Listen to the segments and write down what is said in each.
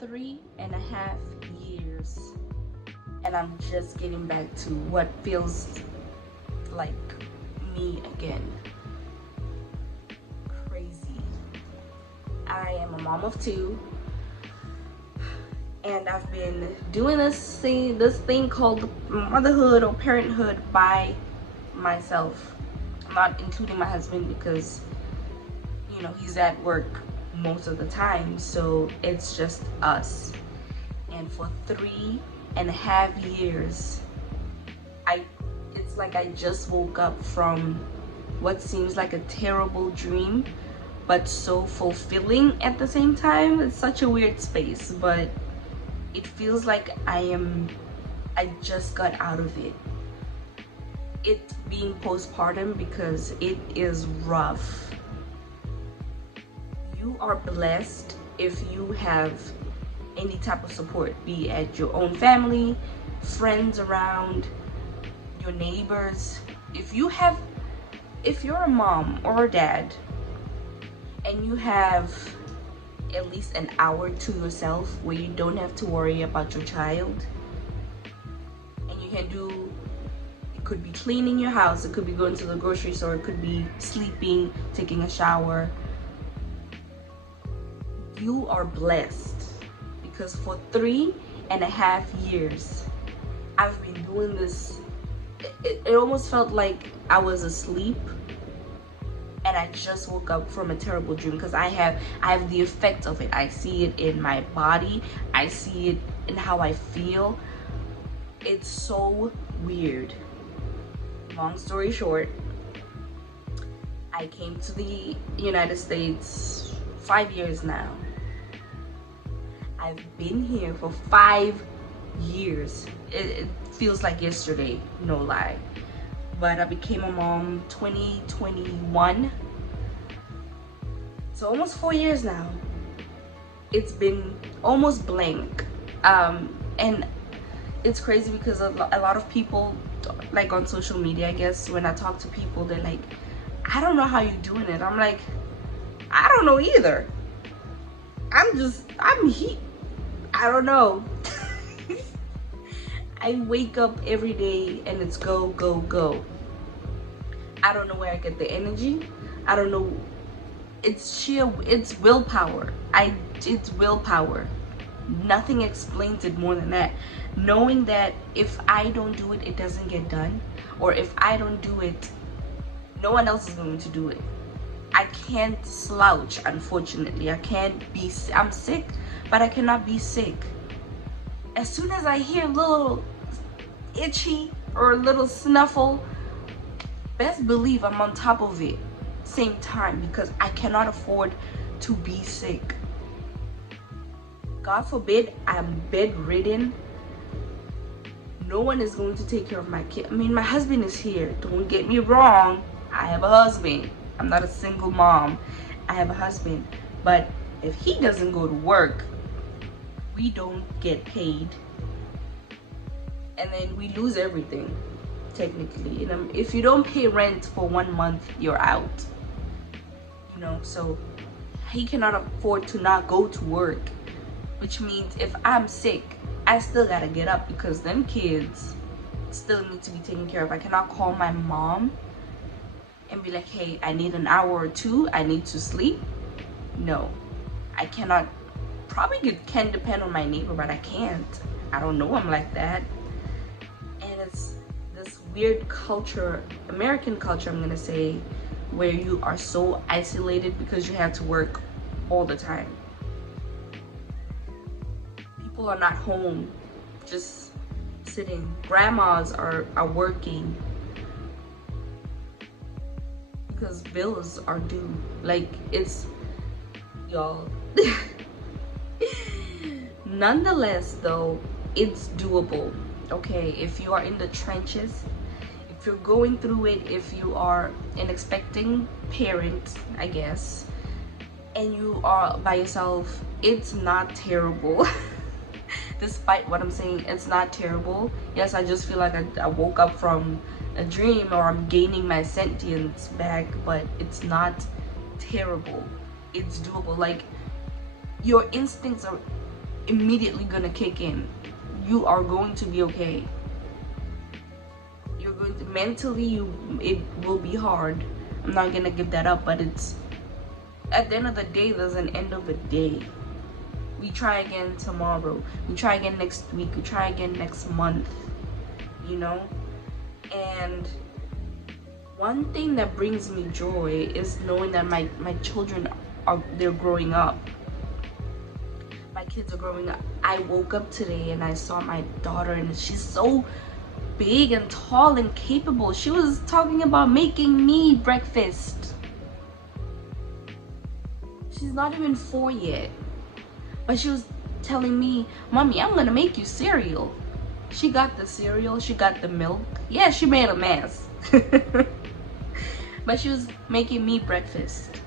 3.5 years, and I'm just getting back to what feels like me again. Crazy. I am a mom of two, and I've been doing this thing called motherhood or parenthood by myself. I'm not including my husband because he's at work most of the time, so it's just us. And for 3.5 years, it's like I just woke up from what seems like a terrible dream, but so fulfilling at the same time. It's such a weird space, but it feels like I just got out of it. It being postpartum, because it is rough. You are blessed if you have any type of support, be it your own family, friends around, your neighbors. If you're a mom or a dad and you have at least an hour to yourself where you don't have to worry about your child, and you can do, it could be cleaning your house, it could be going to the grocery store, it could be sleeping, taking a shower, you are blessed. Because for 3.5 years I've been doing this. It almost felt like I was asleep and I just woke up from a terrible dream, because I have the effect of it. I see it in my body, I see it in how I feel. It's so weird. Long story short, I came to the United States 5 years now. I've been here for 5 years. It feels like yesterday, no lie. But I became a mom 2021. So almost 4 years now. It's been almost blank. And it's crazy because a lot of people, like on social media, I guess, when I talk to people, they're like, I don't know how you're doing it. I'm like, I don't know either. I'm here. I don't know. I wake up every day and it's go, go, go. I don't know where I get the energy. I don't know. It's willpower. It's willpower. Nothing explains it more than that. Knowing that if I don't do it, it doesn't get done. Or if I don't do it, no one else is going to do it. I can't slouch, unfortunately. I'm sick, but I cannot be sick. As soon as I hear a little itchy or a little snuffle, best believe I'm on top of it same time, because I cannot afford to be sick. God forbid I'm bedridden. No one is going to take care of my kid. I mean, my husband is here. Don't get me wrong. I have a husband. I'm not a single mom. I have a husband. But if he doesn't go to work, we don't get paid. And then we lose everything, technically. And if you don't pay rent for 1 month, you're out. So he cannot afford to not go to work. Which means if I'm sick, I still gotta get up, because them kids still need to be taken care of. I cannot call my mom and be like, hey, I need an hour or two, I need to sleep. No, I cannot. Probably can depend on my neighbor, but I can't. I don't know him like that. And it's this weird culture, American culture, I'm gonna say, where you are so isolated because you have to work all the time. People are not home, just sitting. Grandmas are working because bills are due. Like, it's, y'all. Nonetheless, though, it's doable. Okay, if you are in the trenches, if you're going through it, if you are an expecting parent, I guess, and you are by yourself, it's not terrible. Despite what I'm saying, it's not terrible. Yes, I just feel like I woke up from a dream, or I'm gaining my sentience back, but it's not terrible. It's doable. Like, your instincts are immediately gonna kick in. You are going to be okay. You're going to mentally, it will be hard. I'm not gonna give that up, but it's at the end of the day, there's an end of the day. We try again tomorrow. We try again next week. We try again next month. You know? And one thing that brings me joy is knowing that my children they're growing up. My kids are growing up. I woke up today and I saw my daughter, and she's so big and tall and capable. She was talking about making me breakfast. She's not even 4 yet, but she was telling me, "Mommy, I'm gonna make you cereal." She got the cereal, she got the milk. Yeah, she made a mess. But she was making me breakfast.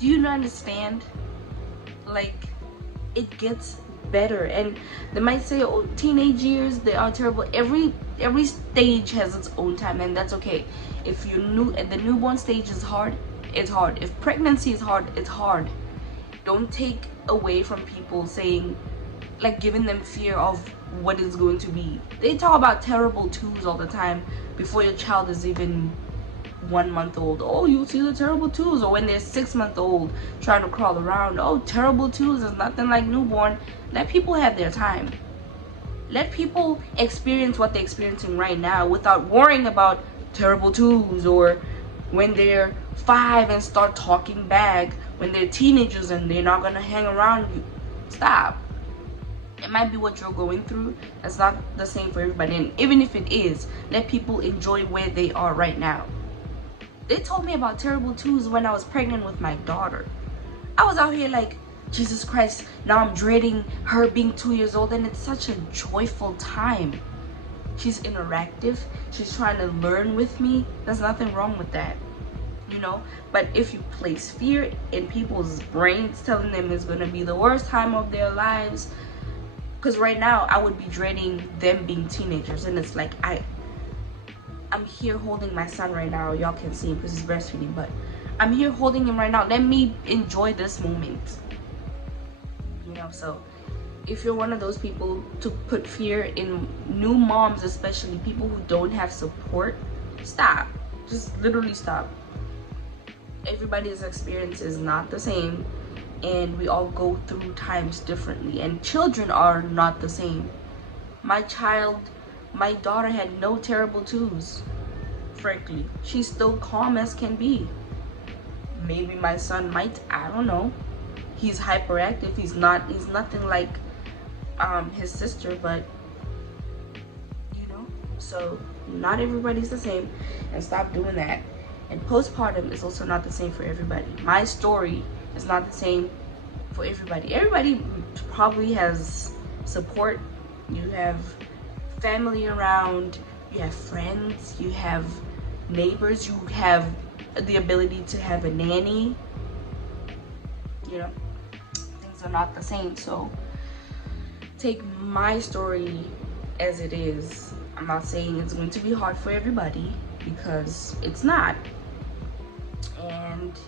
Do you understand? Like, it gets better. And they might say, oh, teenage years, they are terrible. Every stage has its own time, and that's okay. If you're new and the newborn stage is hard, it's hard. If pregnancy is hard, it's hard. Don't take away from people saying, like, giving them fear of what is going to be. They talk about terrible twos all the time before your child is even 1 month old. Oh, you see the terrible twos. Or when they're 6 months old trying to crawl around. Oh, terrible twos is nothing like newborn. Let people have their time. Let people experience what they're experiencing right now without worrying about terrible twos, or when they're 5 and start talking back, when they're teenagers and they're not gonna hang around you. Stop. It might be what you're going through. It's not the same for everybody. And even if it is, let people enjoy where they are right now. They told me about terrible twos when I was pregnant with my daughter. I was out here like, Jesus Christ, now I'm dreading her being 2 years old, and it's such a joyful time. She's interactive. She's trying to learn with me. There's nothing wrong with that, you know? But if you place fear in people's brains, telling them it's gonna be the worst time of their lives, because right now I would be dreading them being teenagers, and it's like I'm here holding my son right now. Y'all can see him because he's breastfeeding, but I'm here holding him right now. Let me enjoy this moment. You know, so if you're one of those people to put fear in new moms, especially people who don't have support, stop. Just literally stop. Everybody's experience is not the same, and we all go through times differently, and children are not the same. My daughter had no terrible twos, frankly. She's still calm as can be. Maybe my son might, I don't know. He's hyperactive. He's nothing like his sister, but you know, so not everybody's the same, and stop doing that. And postpartum is also not the same for everybody. My story is not the same for everybody. Everybody probably has support. You have family around, you have friends, you have neighbors, you have the ability to have a nanny. You know, things are not the same. So take my story as it is. I'm not saying it's going to be hard for everybody, because it's not. And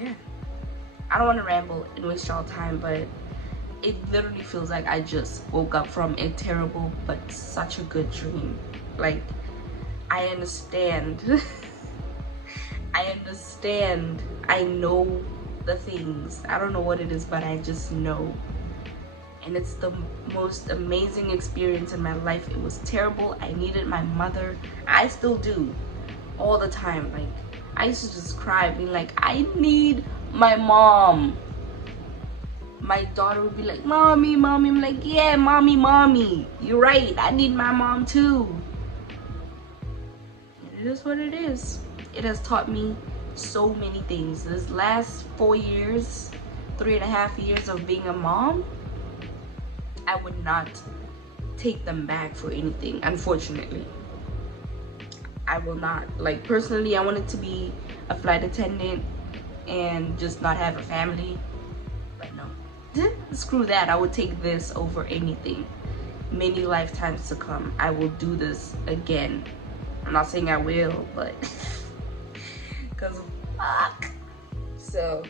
yeah, I don't want to ramble and waste y'all time, but it literally feels like I just woke up from a terrible but such a good dream. Like, I understand. I understand. I know the things. I don't know what it is, but I just know. And it's the most amazing experience in my life. It was terrible. I needed my mother. I still do. All the time. Like, I used to just cry, being like, I need my mom. My daughter would be like, Mommy, Mommy. I'm like, yeah, Mommy, Mommy. You're right. I need my mom too. It is what it is. It has taught me so many things. This last 4 years, 3.5 years of being a mom, I would not take them back for anything, unfortunately. I will not. Like, personally, I wanted to be a flight attendant and just not have a family. But no. Screw that. I would take this over anything. Many lifetimes to come, I will do this again. I'm not saying I will, but because fuck. So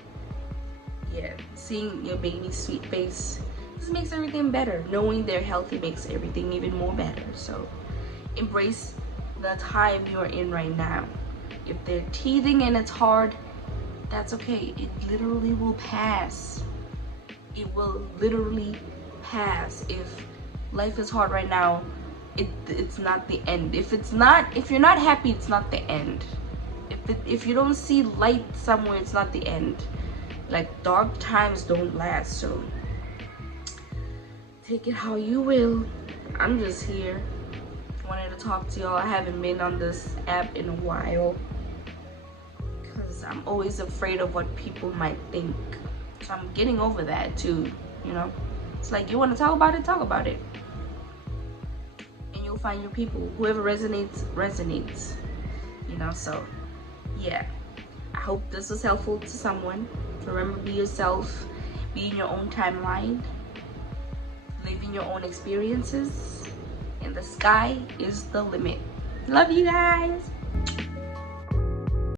yeah, seeing your baby's sweet face this makes everything better. Knowing they're healthy makes everything even more better. So embrace the time you're in right now. If they're teething and it's hard, that's okay. It literally will pass. It will literally pass. If life is hard right now, it's not the end. If you're not happy, it's not the end. If you don't see light somewhere, it's not the end. Like, dark times don't last. So take it how you will. I'm just here, wanted to talk to y'all. I haven't been on this app in a while because I'm always afraid of what people might think. So I'm getting over that too, you know. It's like, you want to talk about it, talk about it, and you'll find your people. Whoever resonates, you know. So yeah, I hope this was helpful to someone. Remember, be yourself, be in your own timeline, live in your own experiences, and the sky is the limit. Love you guys.